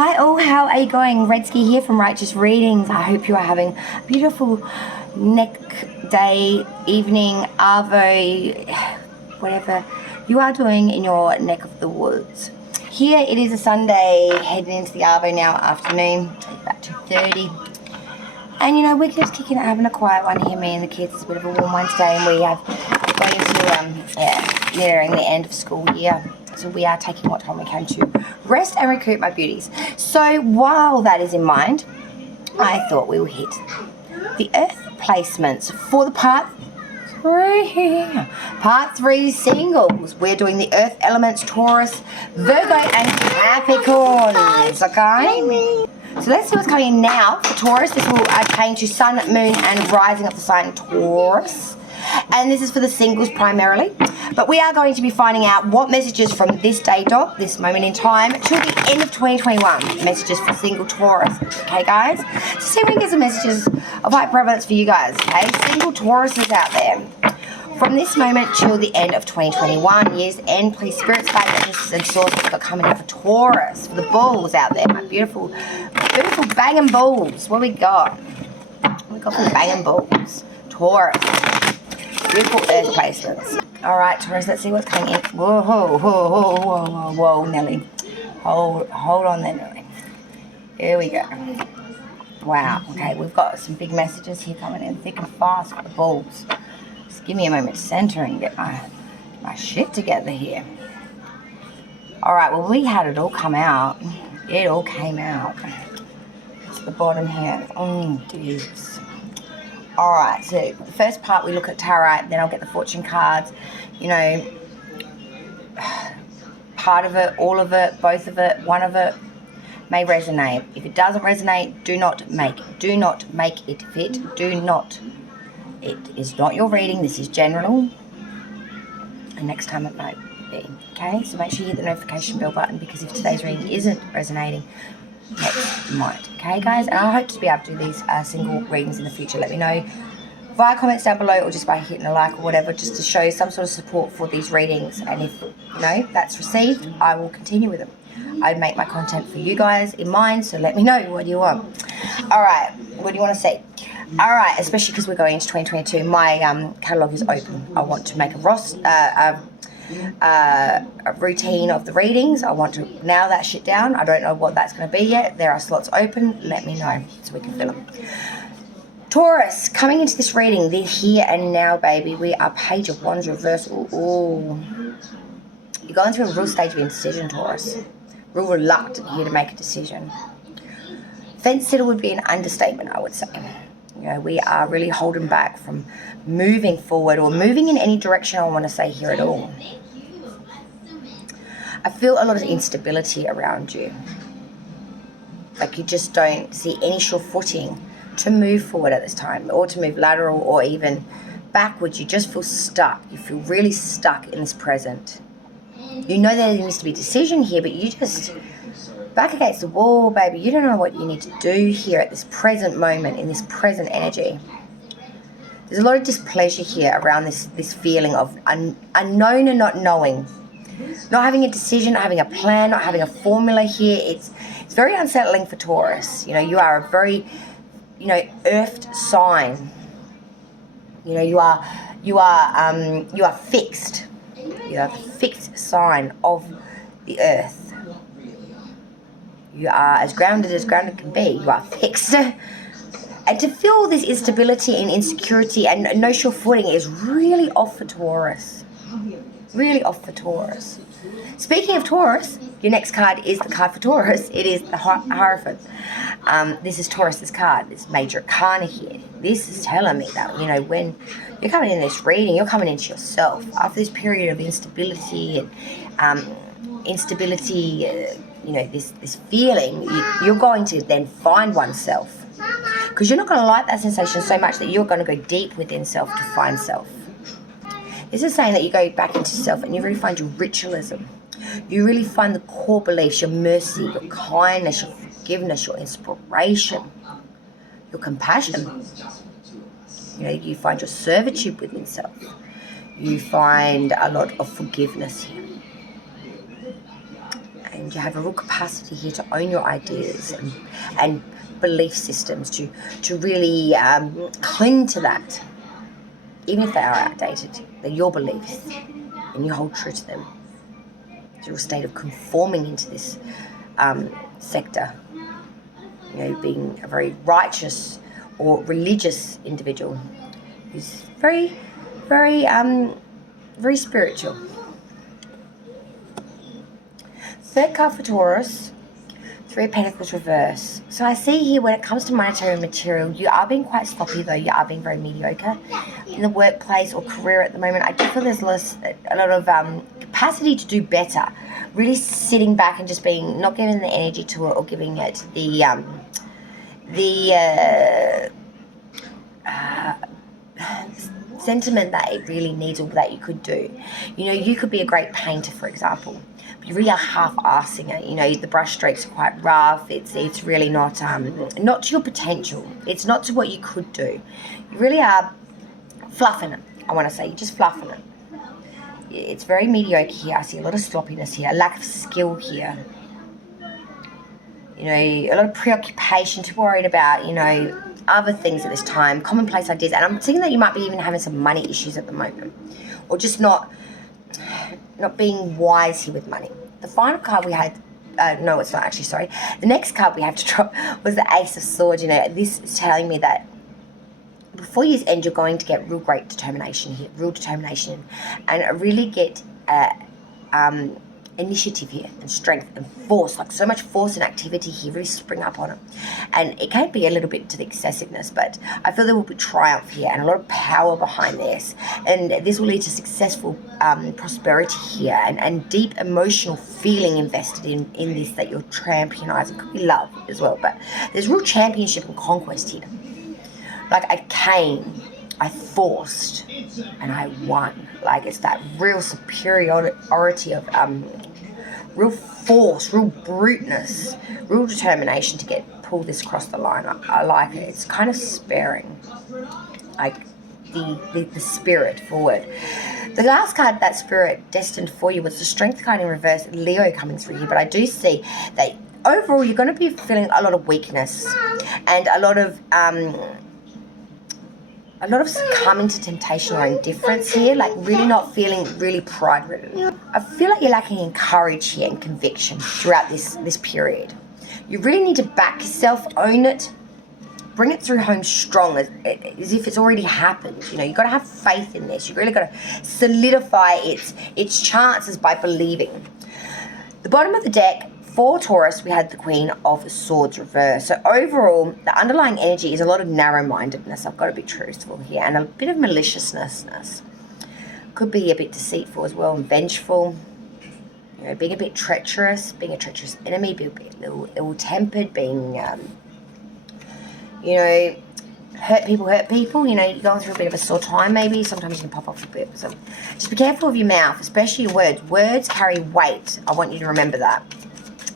Hi all, how are you going? Redsky here from Righteous Readings. I hope you are having a beautiful neck day, evening, arvo, whatever you are doing in your neck of the woods. Here it is a Sunday, heading into the arvo now, afternoon, about 2:30. And you know, we're just kicking it, having a quiet one here, me and the kids. It's a bit of a warm one today, and we have going into nearing the end of school year. So we are taking what time we can to rest and recruit my beauties. So while that is in mind, I thought we would hit the earth placements for the part 3. Part 3 singles. We're doing the earth elements, Taurus, Virgo and Capricorns, okay? So let's see what's coming in now for Taurus. This will change to sun, moon and rising of the sign Taurus. And this is for the singles primarily. But we are going to be finding out what messages from this day dot, this moment in time, till the end of 2021. Messages for single Taurus. Okay, guys? So see if we can get some messages of high prevalence for you guys. Okay? Single Tauruses out there. From this moment till the end of 2021, year's end, please spirits, guides, and sources for coming out for Taurus. For the bulls out there, my beautiful banging bulls. What we got? We got some banging bulls. Taurus. Beautiful earth placements. Alright, Taurus, let's see what's coming in. Whoa, whoa, whoa, whoa, whoa, whoa, Nelly. Hold on there, Nelly. Here we go. Wow, okay, we've got some big messages here coming in thick and fast for the bulls. Just give me a moment to center and get my shit together here. Alright, well, we had it all come out. It all came out. It's the bottom here. Jeez. Alright, so the first part we look at tarot, then I'll get the fortune cards. You know, part of it, all of it, both of it, one of it may resonate. If it doesn't resonate, do not make it fit. It is not your reading. This is general. And next time it might be. Okay, so make sure you hit the notification bell button, because if today's reading isn't resonating, next might. Okay, guys, and I hope to be able to do these single readings in the future. Let me know via comments down below, or just by hitting a like or whatever, just to show some sort of support for these readings. And if you know that's received, I will continue with them. I'd make my content for you guys in mind, so let me know what you want. All right, what do you want to see? All right, especially because we're going into 2022, my catalogue is open. I want to make a routine of the readings. I want to nail that shit down. I don't know what that's going to be yet. There are slots open. Let me know so we can fill them. Taurus, coming into this reading, the here and now, baby. We are Page of Wands reverse. Ooh. You're going through a real stage of indecision, Taurus. Real reluctant here to make a decision. Fence sitter would be an understatement, I would say. You know, we are really holding back from moving forward or moving in any direction, I want to say here at all. I feel a lot of instability around you. Like you just don't see any sure footing to move forward at this time, or to move lateral or even backwards. You just feel stuck. You feel really stuck in this present. You know there needs to be decision here, but you just back against the wall, baby. You don't know what you need to do here at this present moment, in this present energy. There's a lot of displeasure here around this feeling of unknown and not knowing. Not having a decision, not having a plan, not having a formula here. It's very unsettling for Taurus. You know, you are a very, earthed sign. You know, you are fixed. You are the fixed sign of the earth. You are as grounded can be. You are fixed. And to feel this instability and insecurity and no sure footing is really off for Taurus. Really off for Taurus. Speaking of Taurus, your next card is the card for Taurus. It is the Hierophant. This is Taurus's card. This major arcana here. This is telling me that, when you're coming in this reading, you're coming into yourself. After this period of instability and this feeling, you're going to then find oneself. Because you're not going to like that sensation so much that you're going to go deep within self to find self. This is saying that you go back into self and you really find your ritualism. You really find the core beliefs, your mercy, your kindness, your forgiveness, your inspiration, your compassion. You find your servitude within self. You find a lot of forgiveness here. And and you have a real capacity here to own your ideas and belief systems, to really cling to that, even if they are outdated. They're your beliefs, and you hold true to them. Through a state of conforming into this sector, being a very righteous or religious individual who's very, very, very spiritual. Third card for Taurus, Three of Pentacles reverse. So I see here, when it comes to monetary and material, you are being quite sloppy, though. You are being very mediocre in the workplace or career at the moment. I do feel there's a lot of capacity to do better. Really sitting back and just being, not giving the energy to it, or giving it the sentiment that it really needs, or that you could do. You could be a great painter, for example, but you really are half-assing it. The brush strokes are quite rough. It's really not to your potential. It's not to what you could do. You really are fluffing it. I want to say, you're just fluffing it. It's very mediocre here. I see a lot of sloppiness here, a lack of skill here. A lot of preoccupation, too worried about, other things at this time, commonplace ideas. And I'm thinking that you might be even having some money issues at the moment, or just not being wise here with money. The final card we had, no, it's not actually, sorry. The next card we have to drop was the Ace of Swords. This is telling me that before year's end, you're going to get real great determination here, and really get initiative here, and strength and force, like so much force and activity here, really spring up on it. And it can be a little bit to the excessiveness, but I feel there will be triumph here and a lot of power behind this, and this will lead to successful prosperity here, and deep emotional feeling invested in this that you're championizing. Could be love as well, but there's real championship and conquest here. Like I came, I forced, and I won. Like it's that real superiority of real force, real bruteness, real determination to pull this across the line. I like it. It's kind of sparing, like the spirit forward. The last card, that spirit destined for you, was the Strength card in reverse, Leo coming through here. But I do see that overall you're going to be feeling a lot of weakness and a lot of succumbing to temptation or indifference here, like really not feeling really pride-ridden. I feel like you're lacking in courage here and conviction throughout this period. You really need to back yourself, own it, bring it through home strong as if it's already happened. You've got to have faith in this. You've really got to solidify its chances by believing. The bottom of the deck, for Taurus, we had the Queen of Swords reverse. So overall, the underlying energy is a lot of narrow-mindedness. I've got to be truthful here. And a bit of maliciousness. Could be a bit deceitful as well, and vengeful. Being a bit treacherous, being a treacherous enemy, being a bit ill-tempered, being, hurt people. You're going through a bit of a sore time maybe. Sometimes you can pop off a bit. So just be careful of your mouth, especially your words. Words carry weight. I want you to remember that.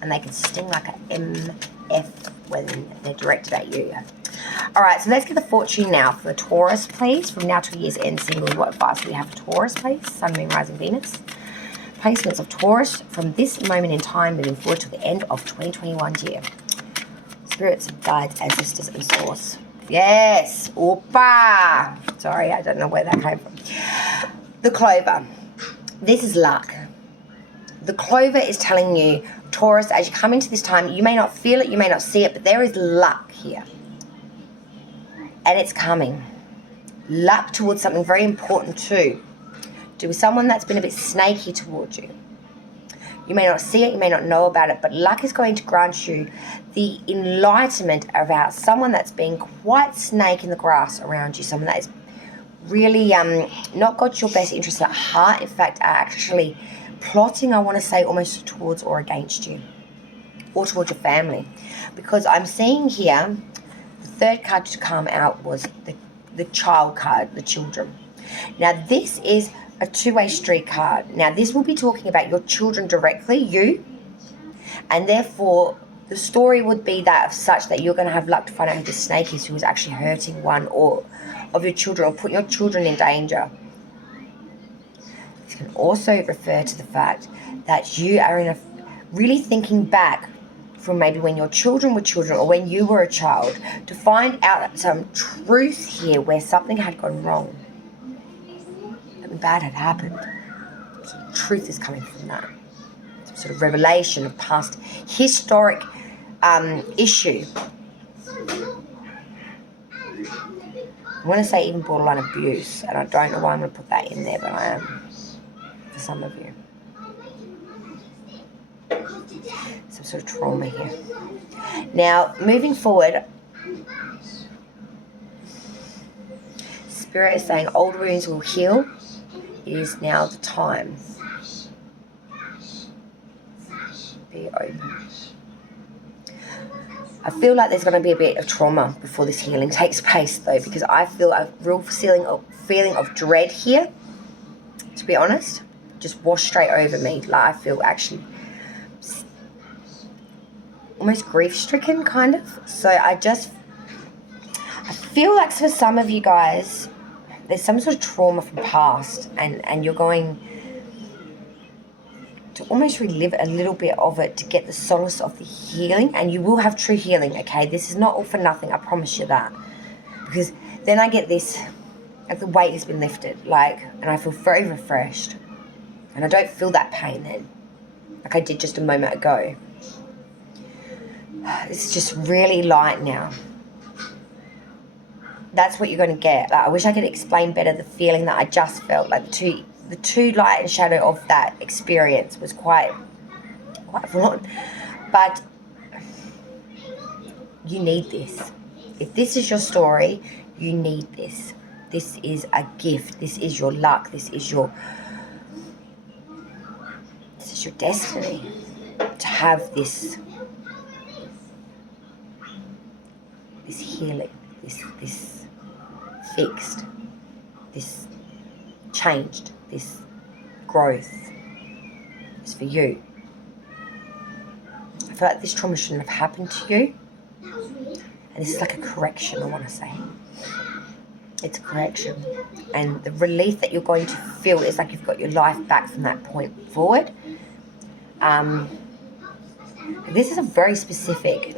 And they can sting like an MF when they're directed at you. All right, so let's get the fortune now for Taurus, please. From now to year's end single, what advice do we have for Taurus, please? Sun, Moon, Rising, Venus. Placements of Taurus from this moment in time moving forward to the end of 2021 year. Spirits, guides, ancestors, and source. Yes, Opa. Sorry, I don't know where that came from. The Clover. This is luck. The Clover is telling you, Taurus, as you come into this time, you may not feel it, you may not see it, but there is luck here. And it's coming. Luck towards something very important too. Do with someone that's been a bit snaky towards you. You may not see it, you may not know about it, but luck is going to grant you the enlightenment about someone that's been quite snake in the grass around you, someone that is really not got your best interests at heart, in fact, are actually plotting, I want to say, almost towards or against you, or towards your family. Because I'm seeing here, the third card to come out was the child card, the children. Now, this is a two-way street card. Now, this will be talking about your children directly, you, and therefore, the story would be that of such that you're going to have luck to find out who the snake is, who is actually hurting one or of your children, or putting your children in danger. This can also refer to the fact that you are in a really thinking back from maybe when your children were children or when you were a child to find out some truth here where something had gone wrong. Something bad had happened. Some truth is coming from that. Some sort of revelation of past historic issue. I want to say even borderline abuse, and I don't know why I'm going to put that in there, but I am for some of you. Some sort of trauma here. Now, moving forward, Spirit is saying old wounds will heal. It is now the time. Be open. I feel like there's going to be a bit of trauma before this healing takes place, though, because I feel a real feeling of dread here, to be honest. Just washed straight over me. Like, I feel actually almost grief-stricken, kind of. So I feel like for some of you guys, there's some sort of trauma from past, and you're going to almost relive a little bit of it to get the solace of the healing, and you will have true healing, okay? This is not all for nothing, I promise you that. Because then I get this, like the weight has been lifted, and I feel very refreshed. And I don't feel that pain then, like I did just a moment ago. It's just really light now. That's what you're going to get. Like, I wish I could explain better the feeling that I just felt, like the two light and shadow of that experience was quite full on. But you need this. If this is your story, you need this. This is a gift. This is your luck. This is your destiny to have this healing, this fixed, this changed, this growth is for you. I feel like this trauma shouldn't have happened to you, and this is like a correction, I want to say. It's a correction, and the relief that you're going to feel is like you've got your life back from that point forward. This is a very specific,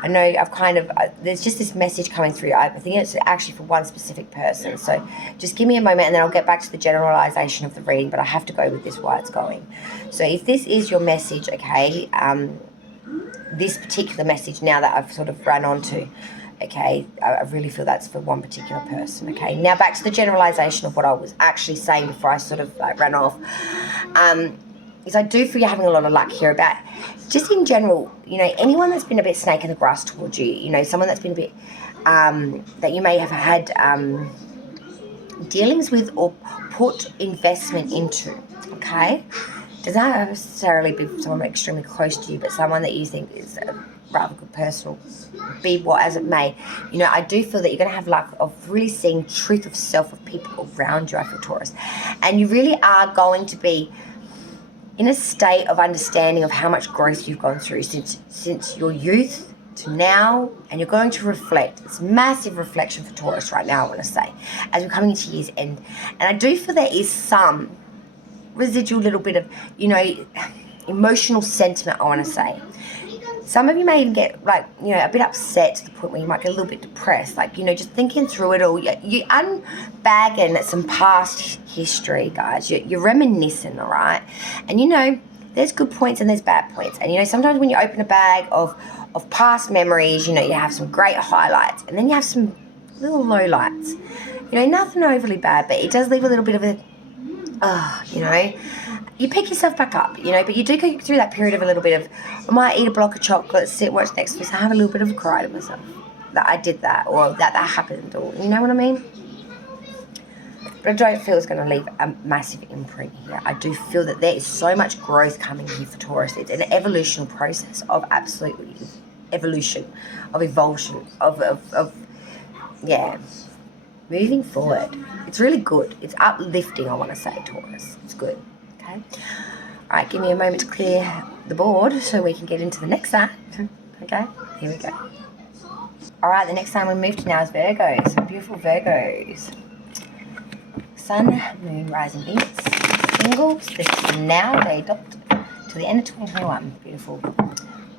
I know I've there's just this message coming through. I think it's actually for one specific person. So just give me a moment and then I'll get back to the generalization of the reading, but I have to go with this why it's going. So if this is your message, okay, this particular message now that I've sort of run onto, okay, I really feel that's for one particular person, okay. Now back to the generalization of what I was actually saying before I sort of ran off. Is I do feel you're having a lot of luck here about, just in general, anyone that's been a bit snake in the grass towards you, someone that's been a bit, that you may have had dealings with or put investment into, okay? Does not necessarily be someone extremely close to you, but someone that you think is a rather good person, be what as it may. I do feel that you're going to have luck of really seeing truth of self of people around you, I feel, Taurus. And you really are going to be in a state of understanding of how much growth you've gone through since your youth to now, and you're going to reflect. It's massive reflection for Taurus right now, I want to say, as we're coming into year's end. And I do feel there is some residual little bit of, emotional sentiment, I want to say. Some of you may even get, a bit upset to the point where you might get a little bit depressed. Just thinking through it all. You're unbagging some past history, guys. You're reminiscing, all right? And, there's good points and there's bad points. And, sometimes when you open a bag of past memories, you have some great highlights. And then you have some little lowlights. Nothing overly bad, but it does leave a little bit of a, you pick yourself back up, but you do go through that period of a little bit of, I might eat a block of chocolate, sit, watch Netflix, I have a little bit of a cry to myself that I did that, or that happened, or you know what I mean? But I don't feel it's going to leave a massive imprint here. I do feel that there is so much growth coming here for Taurus. It's an evolutional process of absolutely evolution, of evolution, moving forward. It's really good. It's uplifting, I want to say, Taurus. It's good. Okay. All right, give me a moment to clear the board so we can get into the next sign. Okay, here we go. All right, the next sign we move to now is Virgos. Some beautiful Virgos. Sun, Moon, Rising, Venus. Singles, this is now. They adopt to the end of 2021. Beautiful.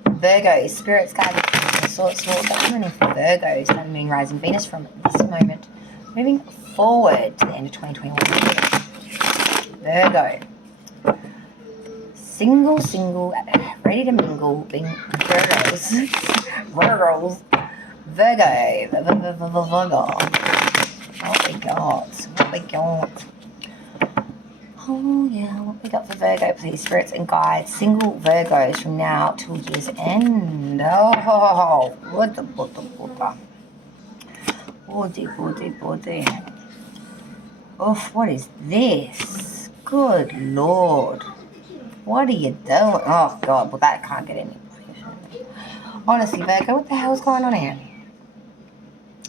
Virgos, spirits, guides, sorts, happening for Virgos, Sun, Moon, Rising, Venus from this moment, moving forward to the end of 2021. Virgo. Single, ready to mingle, being Virgos. Virgo. What we got? Oh yeah, what we got for Virgo, please, spirits and guides. Single Virgos from now till year's end. Oh, what body. Oof, what is this? Good Lord. What are you doing? Oh God, well that can't get any. Honestly, Virgo, what the hell's going on here?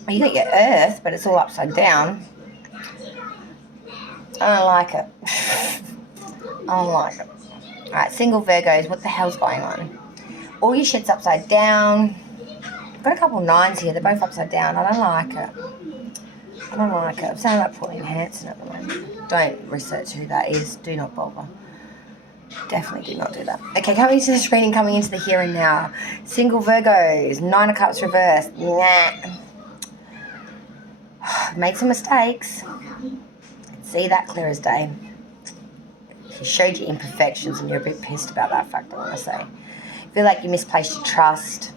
You got your Earth, but it's all upside down. I don't like it. Alright, single Virgos, what the hell's going on? All your shit's upside down. I've got a couple nines here. They're both upside down. I don't like it. I'm sounding like Pauline Hanson at the moment. Don't research who that is. Do not bother. Definitely do not do that. Okay, coming into this reading, coming into the here and now. Single Virgos, 9 of Cups reversed. Nah. Made some mistakes. See that clear as day. You showed your imperfections and you're a bit pissed about that fact, I want to say. Feel like you misplaced your trust.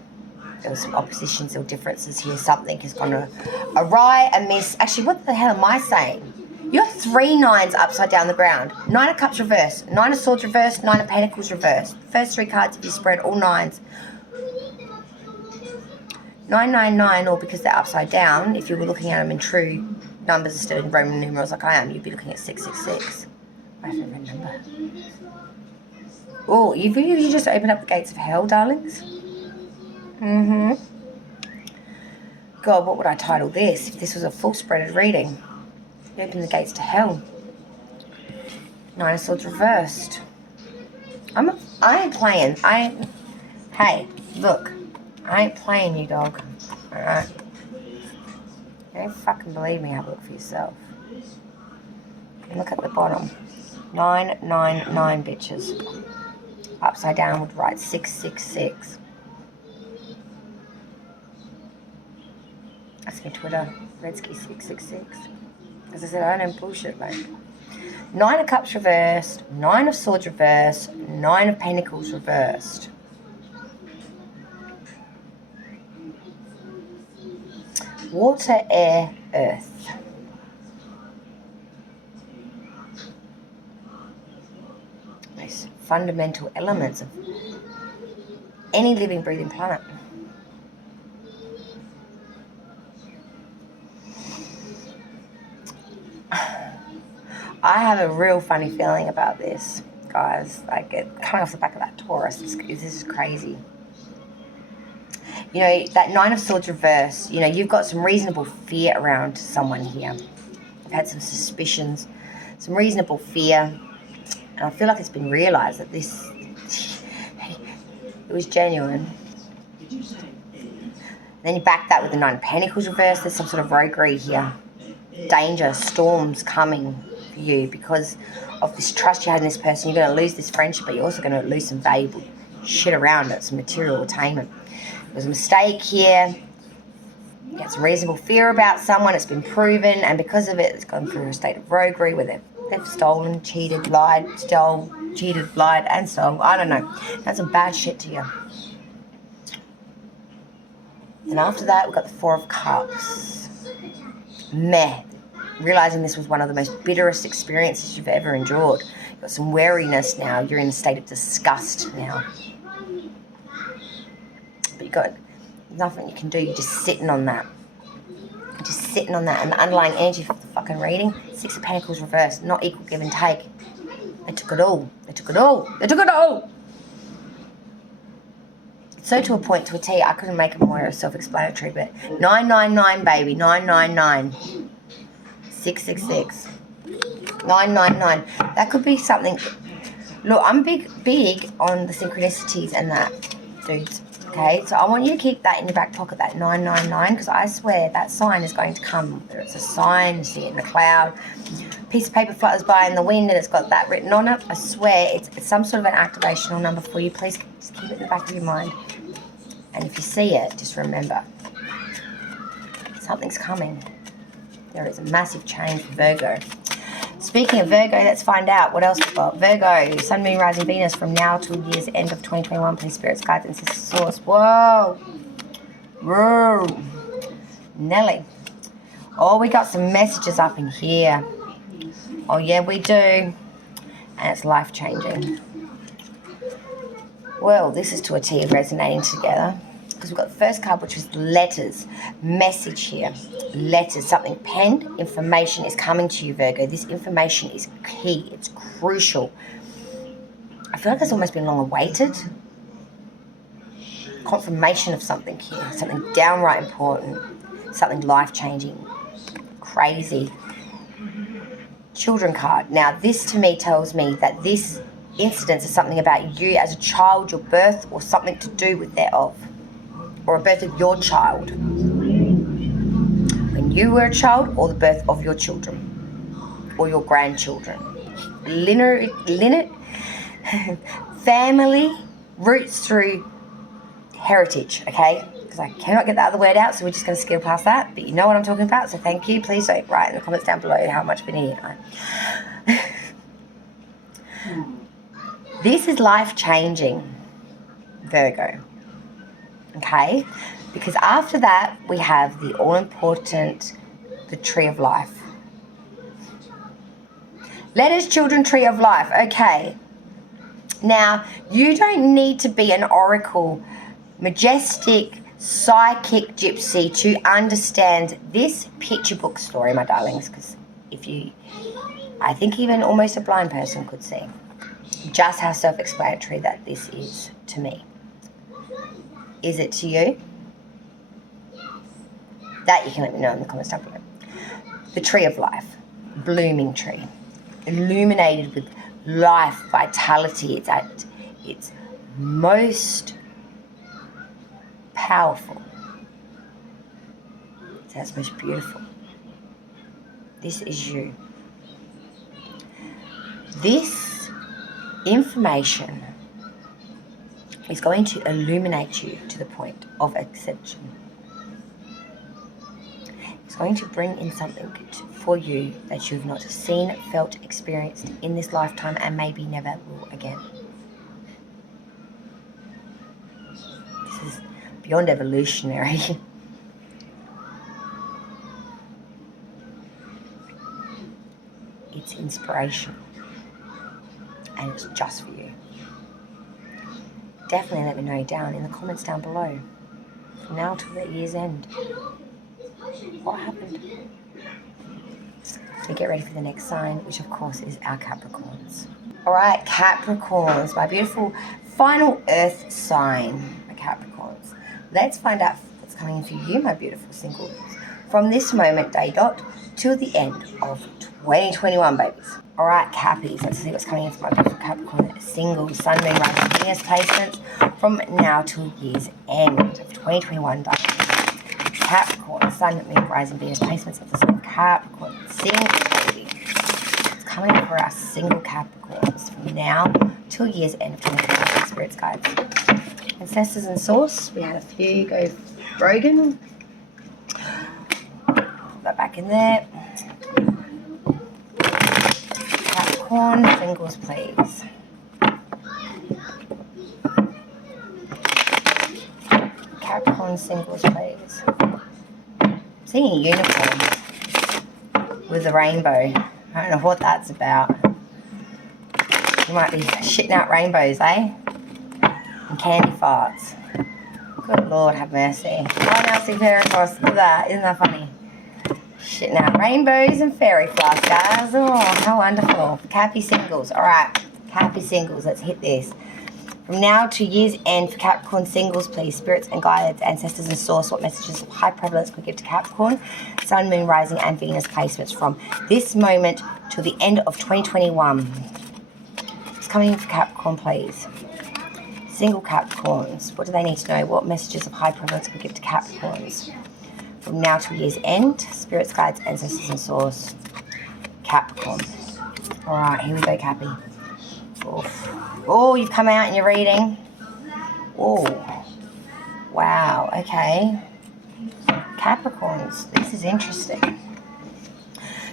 There were some oppositions or differences here. Something has gone awry, amiss. Actually, what the hell am I saying? You have 3 nines upside down the ground. 9 of Cups reversed, 9 of Swords reversed, 9 of Pentacles reversed. First 3 cards of your spread, all 9s. 999, or because they're upside down, if you were looking at them in true numbers instead of Roman numerals like I am, you'd be looking at 666. I don't remember. Oh, you just opened up the gates of hell, darlings? God, what would I title this if this was a full spreaded reading? You open the gates to hell. 9 of Swords reversed. I ain't playing. Hey, look. I ain't playing you, dog. Alright? You don't fucking believe me, have a look for yourself. And look at the bottom. 999, bitches. Upside down would write 666. That's my Twitter. Redsky666. As I said, I don't bullshit, mate. 9 of Cups reversed. 9 of Swords reversed. 9 of Pentacles reversed. Water, air, earth. Those fundamental elements of any living, breathing planet. I have a real funny feeling about this, guys. Like, coming off the back of that Taurus, this is crazy. You know, that 9 of Swords reverse, you know, you've got some reasonable fear around someone here. You've had some suspicions, some reasonable fear. And I feel like it's been realised that this, it was genuine. Then you back that with the 9 of Pentacles reverse. There's some sort of roguery here. Danger, storms coming for you because of this trust you had in this person. You're going to lose this friendship, but you're also going to lose some valuable shit around it, some material attainment. There's a mistake here. You get some reasonable fear about someone. It's been proven, and because of it, it's gone through a state of roguery where they've stolen, cheated, lied, and stole. I don't know. That's some bad shit to you. And after that, we've got the 4 of Cups. Meh. Realising this was one of the most bitterest experiences you've ever endured. You've got some wariness now. You're in a state of disgust now. But you've got nothing you can do. You're just sitting on that. And the underlying energy for the fucking reading, 6 of Pentacles reversed. Not equal give and take. They took it all. So to a point, to a T, I couldn't make it more self-explanatory, but 999, baby, 999. 666. 999. That could be something. Look, I'm big on the synchronicities and that, dudes. Okay, so I want you to keep that in your back pocket, that 999, because I swear that sign is going to come. Whether it's a sign, you see it in the cloud, piece of paper flutters by in the wind and it's got that written on it. I swear it's some sort of an activational number for you. Please just keep it in the back of your mind. And if you see it, just remember, something's coming. There is a massive change for Virgo. Speaking of Virgo, let's find out what else we've got. Virgo, Sun, Moon, Rising, Venus from now till year's end of 2021. Please, spirits, guides, and sisters, source. Whoa. Whoa. Nelly. Oh, we got some messages up in here. Oh, yeah, we do. And it's life-changing. Well, this is to a T of resonating together. Because we've got the first card, which was letters. Message here. Letters, something penned. Information is coming to you, Virgo. This information is key. It's crucial. I feel like it's almost been long awaited. Confirmation of something here. Something downright important. Something life-changing. Crazy. Children card. Now, this to me tells me that this incident is something about you as a child, your birth, or something to do with thereof. Or a birth of your child. When you were a child, or the birth of your children. Or your grandchildren. Lineage, family, roots through heritage, okay? Because I cannot get the other word out, so we're just going to skip past that. But you know what I'm talking about, so thank you. Please don't write in the comments down below how much of an idiot I am. This is life-changing, Virgo. Okay, because after that we have the all-important, the tree of life. Letters, children, tree of life. Okay, now you don't need to be an oracle, majestic, psychic gypsy to understand this picture book story, my darlings, because I think even almost a blind person could see just how self-explanatory that this is to me. Is it to you? That you can let me know in the comments down below. The tree of life, blooming tree, illuminated with life, vitality. It's at its most powerful. It's at its most beautiful. This is you. This information is going to illuminate you to the point of exception. It's going to bring in something for you that you've not seen, felt, experienced in this lifetime and maybe never will again. This is beyond evolutionary. It's inspirational. And it's just for you. Definitely let me know down in the comments down below. From now till the year's end. What happened? We get ready for the next sign, which of course is our Capricorns. Alright, Capricorns, my beautiful final earth sign, my Capricorns. Let's find out what's coming in for you, my beautiful singles. From this moment, day dot, till the end of 2021, babies. Alright, Cappies, let's see what's coming in for my beautiful Capricorn singles, Sun, Moon, Rising, Venus placements from now till year's end of 2021, darling. Capricorn, Sun, Moon, Rising, Venus placements of the Sun, Capricorn singles, baby. It's coming in for our single Capricorns from now till year's end of 2021, spirits, guides, ancestors, and source. We had a few go broken. Put that back in there. Capricorn singles, please. Capricorn singles, please. I'm seeing a unicorn with a rainbow. I don't know what that's about. You might be shitting out rainbows, eh? And candy farts. Good Lord, have mercy. Oh, now see fairy floss. Look at that. Isn't that funny? Shitting out rainbows and fairy floss, guys. Oh, how wonderful. Cappy singles. All right. Cappy singles. Let's hit this. From now to year's end for Capricorn singles, please. Spirits and guides, ancestors and source. What messages of high prevalence can we give to Capricorn? Sun, Moon, Rising, and Venus placements from this moment till the end of 2021. It's coming in for Capricorn, please. Single Capricorns, what do they need to know? What messages of high prevalence can give to Capricorns from now to year's end? Spirits, guides, ancestors, and source. Capricorn. All right, here we go, Cappy. Oof. Oh, you've come out in your reading. Oh, wow, okay. Capricorns, this is interesting.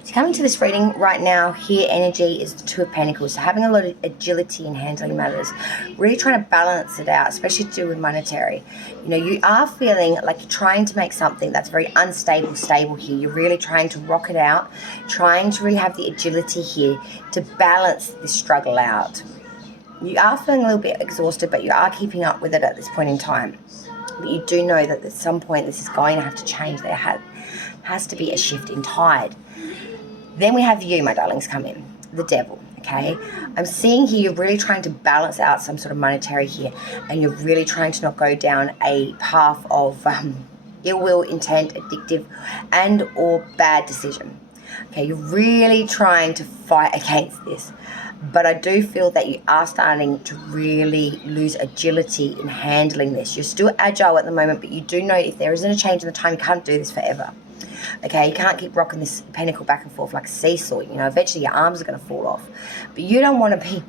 So coming to this reading right now, here energy is the Two of Pentacles. So having a lot of agility in handling matters, really trying to balance it out, especially to do with monetary. You know, you are feeling like you're trying to make something that's very unstable, stable here. You're really trying to rock it out, trying to really have the agility here to balance this struggle out. You are feeling a little bit exhausted, but you are keeping up with it at this point in time. But you do know that at some point this is going to have to change. There has to be a shift in tide. Then we have you, my darlings, come in. The Devil, okay? I'm seeing here you're really trying to balance out some sort of monetary here, and you're really trying to not go down a path of ill will, intent, addictive, and or bad decision. Okay, you're really trying to fight against this. But I do feel that you are starting to really lose agility in handling this. You're still agile at the moment, but you do know if there isn't a change in the time, you can't do this forever. Okay, you can't keep rocking this pentacle back and forth like a seesaw. You know, eventually your arms are going to fall off. But you don't want to be...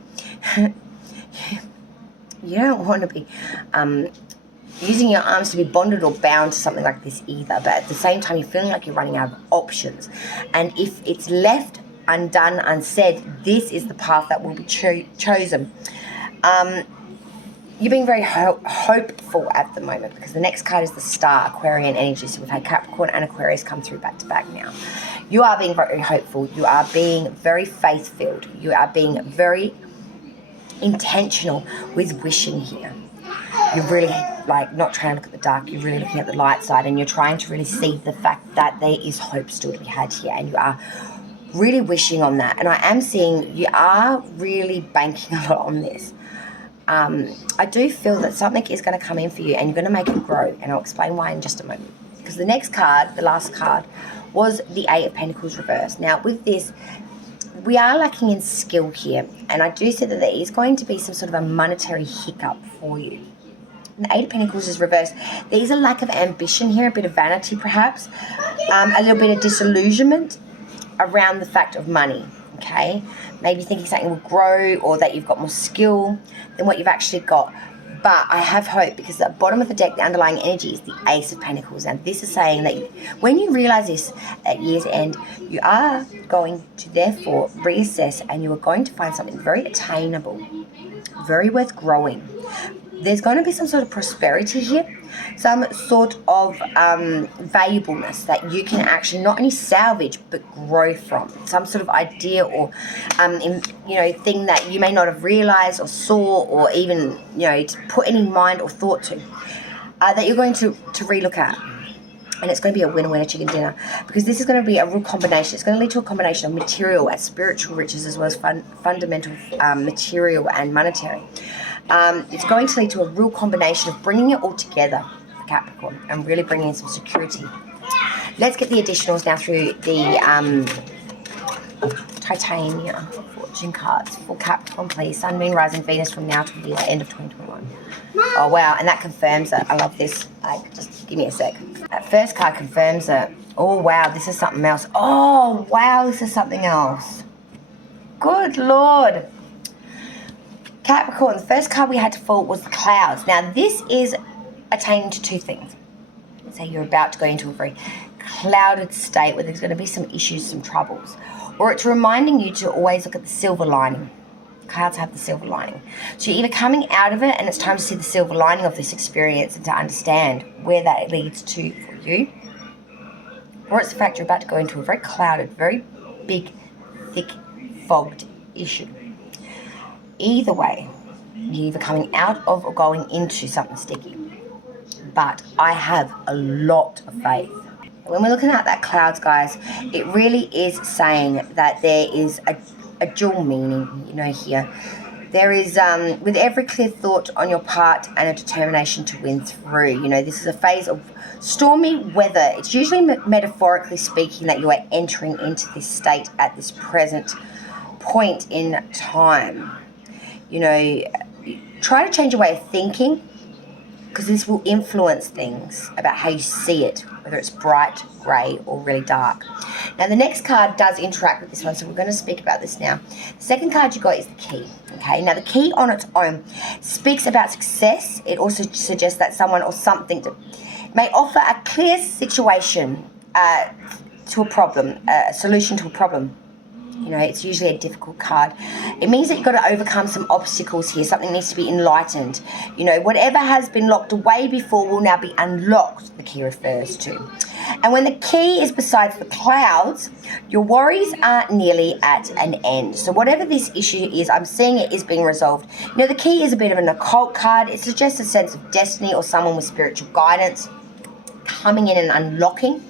you don't want to be using your arms to be bonded or bound to something like this either. But at the same time, you're feeling like you're running out of options. And if it's left undone, unsaid, this is the path that will be chosen. You're being very hopeful at the moment because the next card is the Star, Aquarian energy. So we've had Capricorn and Aquarius come through back to back now. You are being very hopeful. You are being very faith-filled. You are being very intentional with wishing here. You're really like not trying to look at the dark. You're really looking at the light side, and you're trying to really see the fact that there is hope still to be had here, and you are really wishing on that. And I am seeing you are really banking a lot on this. I do feel that something is going to come in for you and you're going to make it grow, and I'll explain why in just a moment. Because the next card, the last card, was the Eight of Pentacles reversed. Now with this, we are lacking in skill here, and I do see that there is going to be some sort of a monetary hiccup for you. And the Eight of Pentacles is reversed. There is a lack of ambition here, a bit of vanity perhaps, a little bit of disillusionment around the fact of money, okay? Maybe thinking something will grow or that you've got more skill than what you've actually got. But I have hope because at the bottom of the deck, the underlying energy is the Ace of Pentacles. And this is saying that when you realize this at year's end, you are going to therefore reassess and you are going to find something very attainable, very worth growing. There's going to be some sort of prosperity here, some sort of valuableness that you can actually not only salvage but grow from. Some sort of idea or thing that you may not have realized or saw or even to put any mind or thought to that you're going to relook at. And it's going to be a winner-winner chicken dinner because this is going to be a real combination. It's going to lead to a combination of material and spiritual riches as well as fundamental material and monetary. It's going to lead to a real combination of bringing it all together for Capricorn and really bringing in some security. Let's get the additionals now through the Titania fortune cards for Capricorn, please. Sun, Moon, Rising, Venus from now to the end of 2021. Oh, wow. And that confirms it. I love this. Just give me a sec. That first card confirms it. Oh, wow. This is something else. Oh, wow. This is something else. Good Lord. Capricorn, the first card we had to fall was the clouds. Now, this is attaining to two things. So you're about to go into a very clouded state where there's going to be some issues, some troubles. Or it's reminding you to always look at the silver lining. Clouds have the silver lining. So you're either coming out of it and it's time to see the silver lining of this experience and to understand where that leads to for you. Or it's the fact you're about to go into a very clouded, very big, thick, fogged issue. Either way, you're either coming out of or going into something sticky. But I have a lot of faith. When we're looking at that clouds, guys, it really is saying that there is a dual meaning, here. There is, with every clear thought on your part and a determination to win through. This is a phase of stormy weather. It's usually metaphorically speaking that you are entering into this state at this present point in time. try to change your way of thinking, because this will influence things about how you see it, whether it's bright, grey, or really dark. Now, the next card does interact with this one, so we're going to speak about this now. The second card you got is the key, okay? Now, the key on its own speaks about success. It also suggests that someone or something may offer a clear situation to a problem, a solution to a problem. You know, it's usually a difficult card. It means that you've got to overcome some obstacles here. Something needs to be enlightened. You know, whatever has been locked away before will now be unlocked, the key refers to. And when the key is besides the clouds, your worries are nearly at an end. So whatever this issue is, I'm seeing it is being resolved. You know, the key is a bit of an occult card. It suggests a sense of destiny or someone with spiritual guidance coming in and unlocking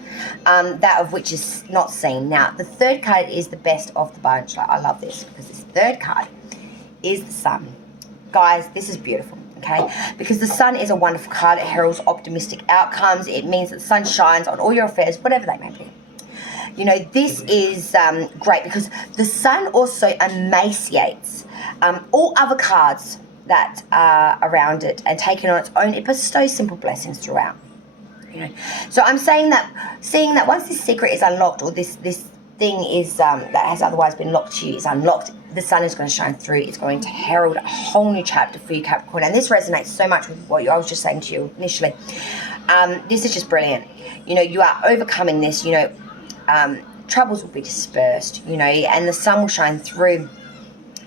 that of which is not seen. Now, the third card is the best of the bunch. Like, I love this because this third card is the sun. Guys, this is beautiful, okay? Because the sun is a wonderful card. It heralds optimistic outcomes. It means that the sun shines on all your affairs, whatever they may be. You know, this is great because the sun also emaciates all other cards that are around it, and taken on its own, it bestows simple blessings throughout. You know, so I'm saying that, seeing that once this secret is unlocked, or this thing is that has otherwise been locked to you is unlocked, the sun is going to shine through. It's going to herald a whole new chapter for you, Capricorn. And this resonates so much with what I was just saying to you initially. This is just brilliant. You know, you are overcoming this. You know, troubles will be dispersed. You know, and the sun will shine through.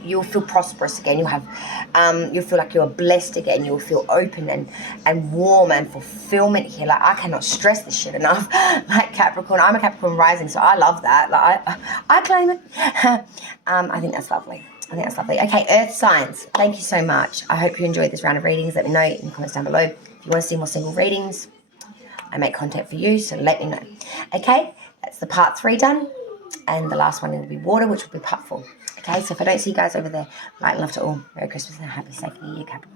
You'll feel prosperous again. You'll have, you'll feel like you're blessed again. You'll feel open and warm and fulfillment here. Like, I cannot stress this shit enough. Like, Capricorn, I'm a Capricorn rising, so I love that. Like, I claim it. I think that's lovely. Okay, Earth signs. Thank you so much. I hope you enjoyed this round of readings. Let me know in the comments down below. If you want to see more single readings, I make content for you, so let me know. Okay, that's the part 3 done. And the last one will be water, which will be part 4. Okay, so if I don't see you guys over there, light and love to all. Merry Christmas and a happy, safe New Year, Capricorn.